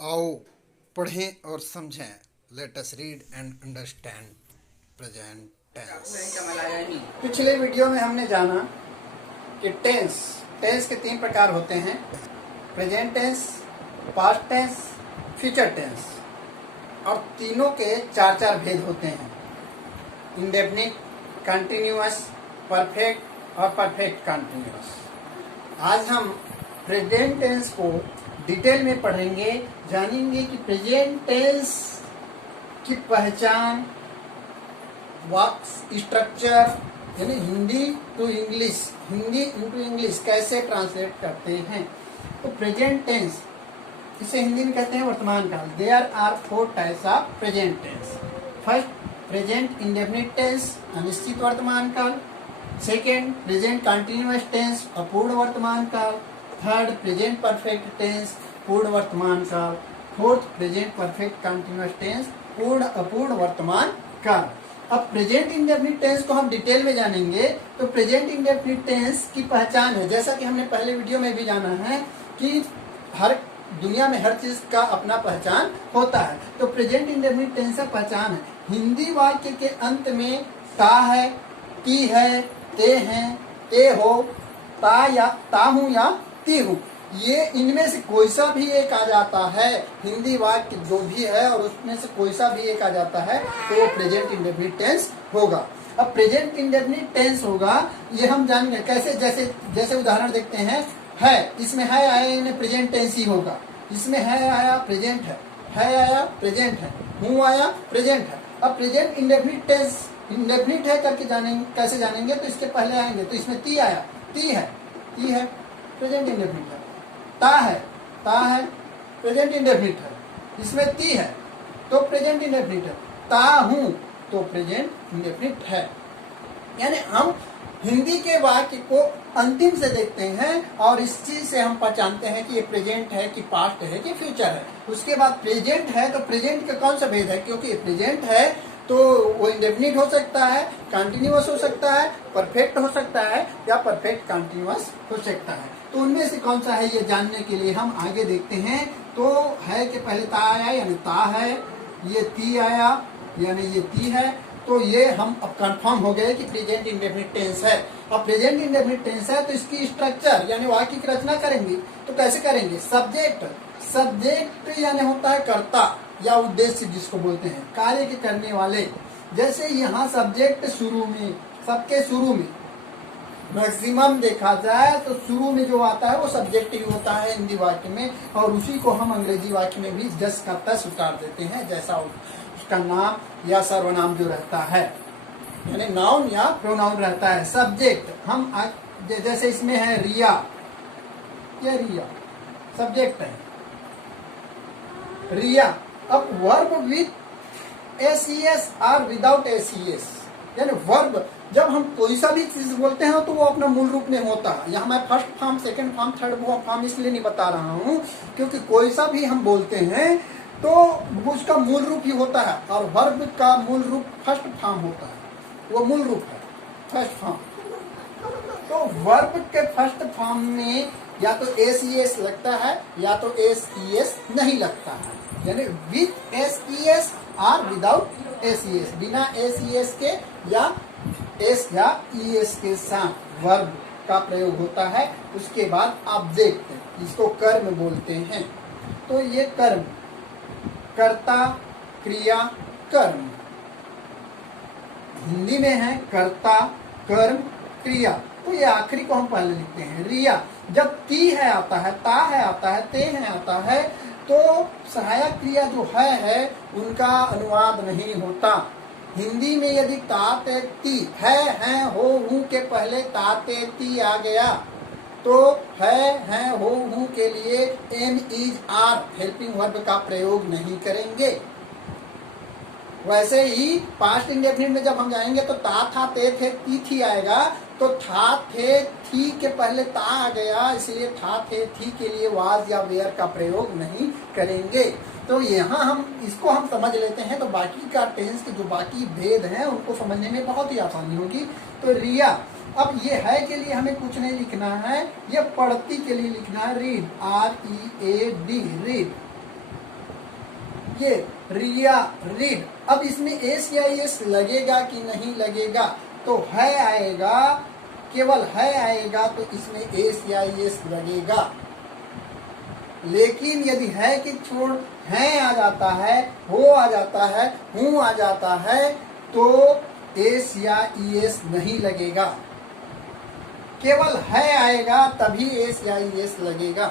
आओ पढ़ें और समझें। Let us read and understand present tense. पिछले वीडियो में हमने जाना कि टेंस के 3 प्रकार होते हैं: present tense, past tense, future tense. और तीनों के 4 भेद होते हैं: इंडेफिनिट, कंटिन्यूअस, परफेक्ट और परफेक्ट कंटिन्यूअस। आज हम प्रेजेंट टेंस को डिटेल में पढ़ेंगे, जानेंगे कि प्रेजेंट टेंस की पहचान, वाक्य स्ट्रक्चर, यानी Hindi to English, Hindi into English कैसे ट्रांसलेट करते हैं। तो प्रेजेंट टेंस, इसे हिंदी में कहते हैं वर्तमान काल। There are 4 types of present tense. First, present indefinite tense, अनिश्चित वर्तमान काल। सेकेंड, प्रेजेंट कंटिन्यूअस टेंस, अपूर्ण वर्तमान काल। थर्ड, प्रेजेंट परफेक्ट टेंस, पूर्ण वर्तमान काल। Fourth, present perfect continuous tense, पूर्ण अपूर्ण वर्तमान काल। अब प्रेजेंट इंडेफिनिट टेंस को हम डिटेल में जानेंगे। तो प्रेजेंट इंडेफिनिट टेंस की पहचान है, जैसा कि हमने पहले वीडियो में भी जाना है कि हर दुनिया में हर चीज का अपना पहचान होता है। तो प्रेजेंट इंडेफिनिट टेंस का पहचान है, हिंदी वाक्य के अंत में ता है, ती है, ते हैं, ते हो, ता हूं या ती हूं, ये इनमें से कोई सा भी एक आ जाता है, हिंदी वाक्य जो भी है और उसमें से कोई सा भी एक आ जाता है तो वो प्रेजेंट इंडेफिनिट टेंस होगा। अब प्रेजेंट इंडेफिनिट टेंस होगा, ये हम जानेंगे कैसे। जैसे उदाहरण देखते हैं, है, इसमें है आया यानी प्रेजेंट टेंस ही होगा। इसमें है आया प्रेजेंट है आया प्रेजेंट है, हूँ आया प्रेजेंट है। अब प्रेजेंट इंडेफिनिट टेंस इंडेफिनिट है करके जानेंगे, कैसे जानेंगे, तो इसके पहले आएंगे। तो इसमें ती आया, ती है प्रेजेंट इंडेफिनिट है। ता है प्रेजेंट इंडेफिनिट है। इसमें ती है तो प्रेजेंट इंडेफिनिट है। ता हूं तो प्रेजेंट इंडेफिनिट है। यानी हम हिंदी के वाक्य को अंतिम से देखते हैं और इस चीज से हम पहचानते हैं कि ये प्रेजेंट है कि पास्ट है कि फ्यूचर है। उसके बाद प्रेजेंट है तो प्रेजेंट का कौन सा भेद है, क्योंकि ये प्रेजेंट है तो वो इंडेफिनिट हो सकता है, कंटिन्यूअस हो सकता है, परफेक्ट हो सकता है या परफेक्ट कंटिन्यूअस हो सकता है। तो उनमें से कौन सा है ये जानने के लिए हम आगे देखते हैं। तो है कि पहले ता आया यानी ता है, ये ती आया यानी ये ती है। तो ये हम अब कंफर्म हो गए कि प्रेजेंट इंडेफिनिट टेंस है। अब प्रेजेंट इंडेफिनिट टेंस है तो इसकी स्ट्रक्चर यानी वाक्य की रचना करेंगे। तो कैसे करेंगे? सब्जेक्ट यानी होता है कर्ता या उद्देश्य, जिसको बोलते हैं कार्य के करने वाले। जैसे यहाँ सब्जेक्ट शुरू में, सबके शुरू में मैक्सिमम देखा जाए तो शुरू में जो आता है वो सब्जेक्ट ही होता है हिंदी वाक्य में, और उसी को हम अंग्रेजी वाक्य में भी जस का तस उतार देते हैं, जैसा उसका नाम या सर्वनाम जो रहता है, यानी नाउन या प्रोनाउन रहता है। सब्जेक्ट हम जैसे इसमें है रिया, ये रिया सब्जेक्ट है, रिया। अब वर्ब विथ एसीएस और विदाउट एसीएस, यानी वर्ब जब हम कोई सा भी चीज बोलते हैं तो वो अपना मूल रूप में होता है। यहाँ मैं first form, second form, third form इसलिए नहीं बता रहा हूँ क्योंकि कोई सा भी हम बोलते हैं तो उसका मूल रूप ही होता है, और वर्ब का मूल रूप फर्स्ट फॉर्म होता है, वो मूल रूप है फर्स्ट फॉर्म। तो वर्ब के फर्स्ट फॉर्म में या तो एसीएस लगता है या तो एसईएस नहीं लगता है, यानी विथ एसईएस और विदाउट एसीएस, बिना एसीएस के या एस या ईएस के साथ वर्ब का प्रयोग होता है। उसके बाद ऑब्जेक्ट, इसको कर्म बोलते हैं। तो ये कर्म, कर्ता, क्रिया, कर्म, हिंदी में है कर्ता, कर्म, क्रिया। तो ये आखिरी को हम पहले लिखते हैं, रिया। जब ती है आता है, ता है आता है, ते है आता है तो सहायक क्रिया जो है उनका अनुवाद नहीं होता। हिंदी में यदि ता ते ती है हो हूं के पहले ता ते ती आ गया तो है हो हूं के लिए am is are helping verb का प्रयोग नहीं करेंगे। वैसे ही पास्ट इंडेफिनिट में जब हम जाएंगे तो ता था ते थे ती थी आएगा, तो था थे थी के पहले ता आ गया, इसलिए था थे थी के लिए वाज या वेयर का प्रयोग नहीं करेंगे। तो यहाँ हम इसको हम समझ लेते हैं तो बाकी का टेंस के जो बाकी भेद हैं उनको समझने में बहुत ही आसानी होगी। तो रिया, अब ये है के लिए हमें कुछ नहीं लिखना है, ये पढ़ती के लिए लिखना है, रीड, READ, रीड। ये रिया रीड, अब इसमें एस या एस लगेगा कि नहीं लगेगा, तो है आएगा, केवल है आएगा तो इसमें एस या एस लगेगा। लेकिन यदि है कि छोड़ है आ जाता है, हो आ जाता है, हूं आ जाता है, तो एस या एस नहीं लगेगा, केवल है आएगा तभी एस या एस लगेगा।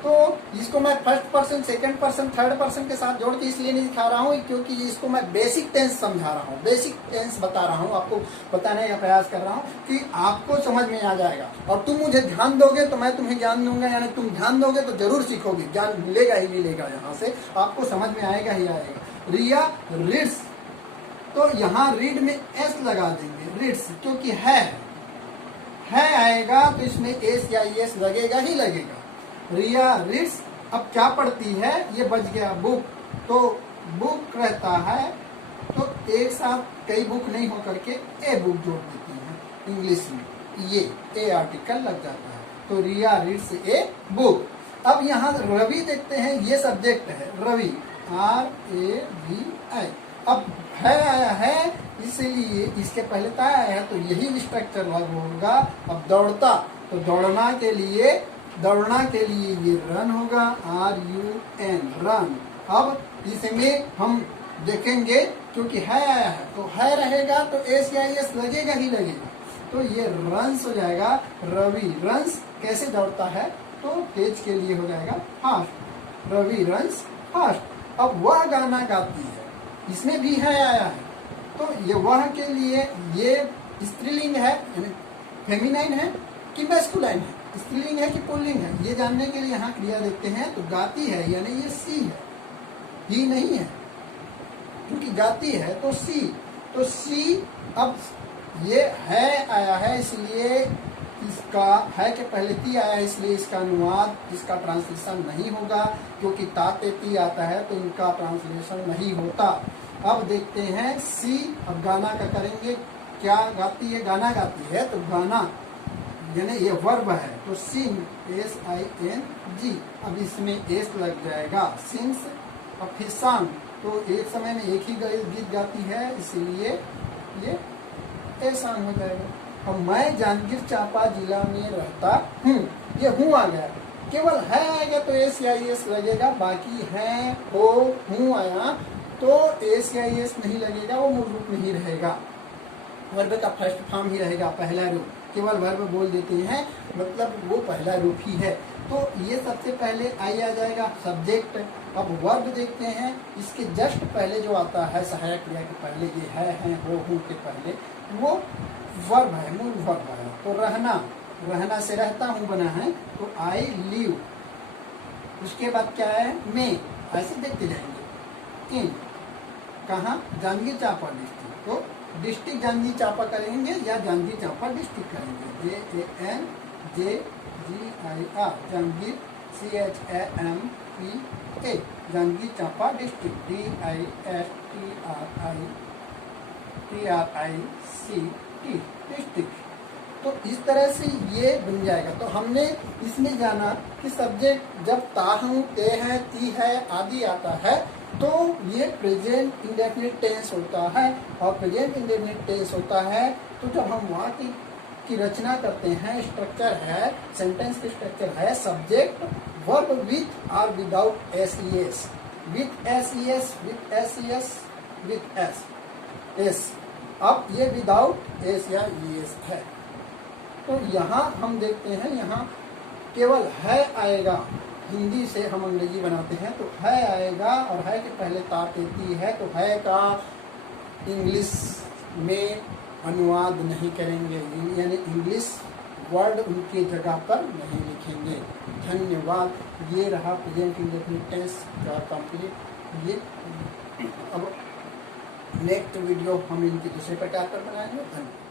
तो इसको मैं first person, second person, third person के साथ जोड़ के इसलिए नहीं दिखा रहा हूँ क्योंकि इसको मैं बेसिक टेंस समझा रहा हूँ, बेसिक टेंस बता रहा हूँ, आपको बताने का प्रयास कर रहा हूँ कि आपको समझ में आ जाएगा। और तुम मुझे ध्यान दोगे तो मैं तुम्हें ज्ञान दूंगा, यानी तुम ध्यान दोगे तो जरूर सीखोगे, ज्ञान मिलेगा ही मिलेगा, यहाँ से आपको समझ में आएगा ही आएगा। रिया रीड्स, तो यहाँ रीड में एस लगा देंगे, रीड्स क्योंकि है आएगा तो इसमें एस या एस लगेगा ही लगेगा। रिया रीड्स, अब क्या पढ़ती है, ये बच गया बुक, तो बुक रहता है तो एक साथ कई बुक नहीं हो करके ए बुक जोड़ देती है इंग्लिश में, ये ए आर्टिकल लग जाता है, तो रिया रीड्स ए बुक। अब यहाँ रवि देखते हैं, ये सब्जेक्ट है रवि, RAVI, अब है आया है इसलिए इसके पहले ता आया है तो यही स्ट्रक्चर होगा। अब दौड़ता, तो दौड़ना के लिए ये रन होगा, RUN रन। अब इसमें हम देखेंगे क्योंकि है आया है तो है रहेगा तो एस या एस लगेगा ही लगेगा, तो ये रन्स हो जाएगा। रवि रन्स कैसे दौड़ता है, तो तेज के लिए हो जाएगा फास्ट, रवि रन्स फास्ट। अब वह गाना गाती है, इसमें भी है आया है तो ये वह के लिए ये स्त्रीलिंग है, फेमिनाइन है कि मैस्कुलाइन है, स्त्रीलिंग है कि पुल्लिंग है, ये जानने के लिए यहाँ क्रिया देखते हैं। तो गाती है यानी ये सी है, ही नहीं है, क्योंकि गाती है तो सी, तो सी। अब ये है आया है इसलिए इसका है के पहले ती आया है इसलिए इसका अनुवाद, इसका ट्रांसलेशन नहीं होगा, क्योंकि ताते ती आता है तो इनका ट्रांसलेशन नहीं होता। अब देखते हैं सी, अब गाना का करेंगे, क्या गाती है, गाना गाती है तो गाना यानी ये वर्ब है तो सिंग, SING, अब इसमें एस लग जाएगा, सिंग्स। अब फिर सॉन्ग, तो एक समय में एक ही गीत गाती है इसलिए ये ए सॉन्ग हो जाएगा। अब मैं जांजगीर चांपा जिला में रहता हूँ, ये हूँ आ गया, केवल है आएगा तो एस या एस लगेगा, बाकी है, हो, हूँ आया तो एस या एस नहीं लगेगा, वो मूल रूप में ही रहेगा, वर्ब का फर्स्ट फॉर्म ही रहेगा, पहला रूप। केवल वर्ब बोल देते हैं मतलब वो पहला रूप ही है। तो ये सबसे पहले आई आ जाएगा सब्जेक्ट। अब वर्ब देखते हैं, इसके जस्ट पहले जो आता है सहायक क्रिया के पहले, ये है, हो, हूँ के पहले, वो वर्ब है, मूल वर्ब है। तो रहना से रहता हूँ बना है तो आई लिव। उसके बाद क्या है, मैं, ऐसे देखते जाएंगे। इन, कहाँ, जांजगीर चांपा डिस्ट्रिक्ट, तो डिस्ट्रिक्ट जांजगीर चांपा करेंगे या जांजगीर चांपा डिस्ट्रिक्ट करेंगे, JANJGIR, Janjgir CHAMPA, Janjgir Champa district, DISTRICT district. तो इस तरह से ये बन जाएगा। तो हमने इसमें जाना कि सब्जेक्ट जब ता हूँ, ते है, ती है आदि आता है तो ये प्रेजेंट इंडेफिनिट टेंस होता है। और प्रेजेंट इंडेफिनिट टेंस होता है तो जब हम वाक्य की रचना करते हैं, स्ट्रक्चर है, सेंटेंस की स्ट्रक्चर है सब्जेक्ट वर्ब विथ और without SES, with SES, with SES, with S। अब ये विदाउट S या ES है। तो यहाँ हम देखते हैं, यहाँ केवल है आएगा, हिंदी से हम अंग्रेजी बनाते हैं तो है आएगा और है के पहले ता तेती है तो है का इंग्लिश में अनुवाद नहीं करेंगे, यानी इंग्लिश वर्ड उनके जगह पर नहीं लिखेंगे। धन्यवाद। ये रहा प्रेजेंट इंडेफिनिट टेंस का कंप्लीट। ये अब नेक्स्ट वीडियो हम इनके दूसरे प्रकार पर बनाएंगे। धन्यवाद।